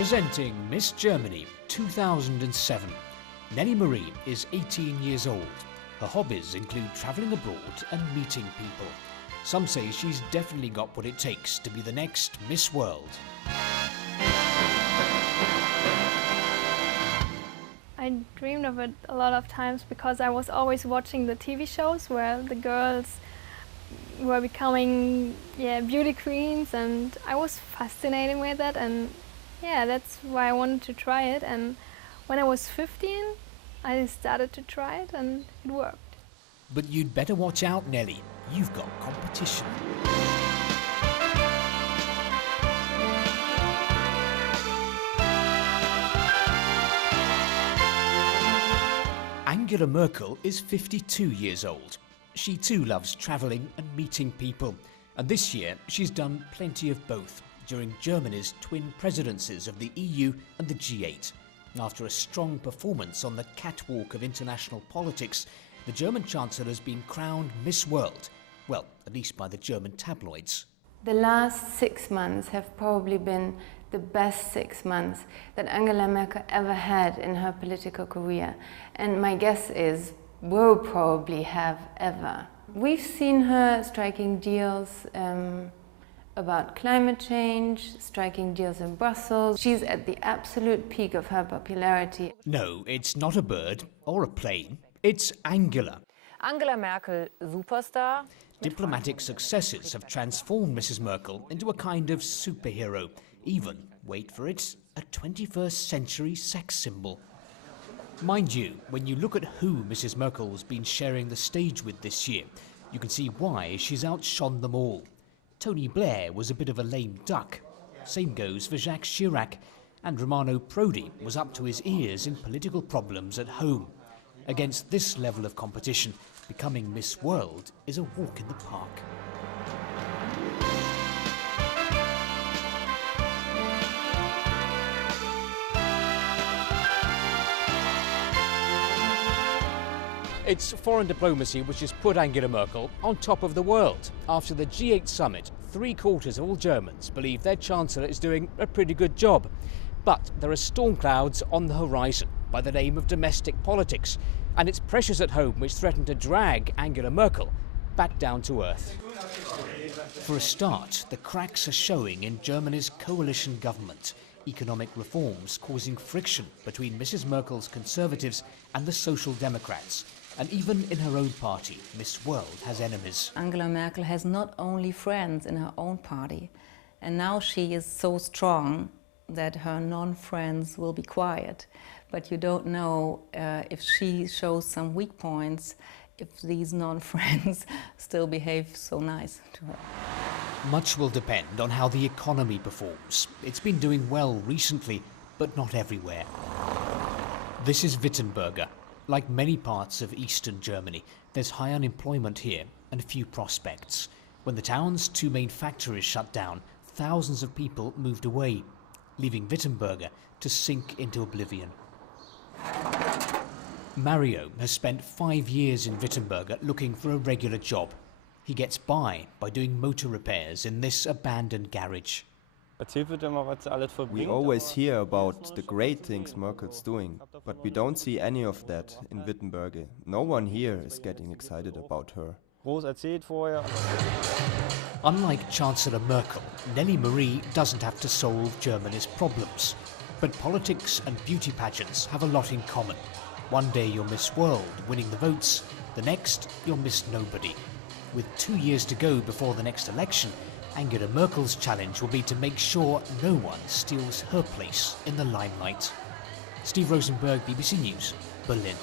Presenting Miss Germany 2007. Nellie Marie is 18 years old. Her hobbies include travelling abroad and meeting people. Some say she's definitely got what it takes to be the next Miss World. I dreamed of it a lot of times because I was always watching the TV shows where the girls were becoming beauty queens, and I was fascinated with that, and that's why I wanted to try it. And when I was 15 I started to try it and it worked. But you'd better watch out, Nellie. You've got competition. Angela Merkel is 52 years old. She too loves travelling and meeting people. And this year she's done plenty of both during Germany's twin presidencies of the EU and the G8. After a strong performance on the catwalk of international politics, the German Chancellor has been crowned Miss World. Well, at least by the German tabloids. The last 6 months have probably been the best 6 months that Angela Merkel ever had in her political career. And my guess is will probably have ever. We've seen her striking deals about climate change, striking deals in Brussels. She's at the absolute peak of her popularity. No, it's not a bird or a plane. It's Angela. Angela Merkel, superstar. Diplomatic successes have transformed Mrs. Merkel into a kind of superhero. Even, wait for it, a 21st century sex symbol. Mind you, when you look at who Mrs. Merkel's been sharing the stage with this year, you can see why she's outshone them all. Tony Blair was a bit of a lame duck. Same goes for Jacques Chirac. And Romano Prodi was up to his ears in political problems at home. Against this level of competition, becoming Miss World is a walk in the park. It's foreign diplomacy which has put Angela Merkel on top of the world. After the G8 summit, 3/4 of all Germans believe their Chancellor is doing a pretty good job. But there are storm clouds on the horizon by the name of domestic politics, and it's pressures at home which threaten to drag Angela Merkel back down to earth. For a start, the cracks are showing in Germany's coalition government. Economic reforms causing friction between Mrs. Merkel's Conservatives and the Social Democrats. And even in her own party, Miss World has enemies. Angela Merkel has not only friends in her own party, and now she is so strong that her non-friends will be quiet. But you don't know if she shows some weak points, if these non-friends still behave so nice to her. Much will depend on how the economy performs. It's been doing well recently, but not everywhere. This is Wittenberg. Like many parts of eastern Germany, there's high unemployment here and few prospects. When the town's 2 main factories shut down, thousands of people moved away, leaving Wittenberg to sink into oblivion. Mario has spent 5 years in Wittenberg looking for a regular job. He gets by doing motor repairs in this abandoned garage. We always hear about the great things Merkel's doing, but we don't see any of that in Wittenberg. No one here is getting excited about her. Unlike Chancellor Merkel, Nellie Marie doesn't have to solve Germany's problems. But politics and beauty pageants have a lot in common. One day you're Miss World, winning the votes. The next, you're Miss Nobody. With 2 years to go before the next election, Angela Merkel's challenge will be to make sure no one steals her place in the limelight. Steve Rosenberg, BBC News, Berlin.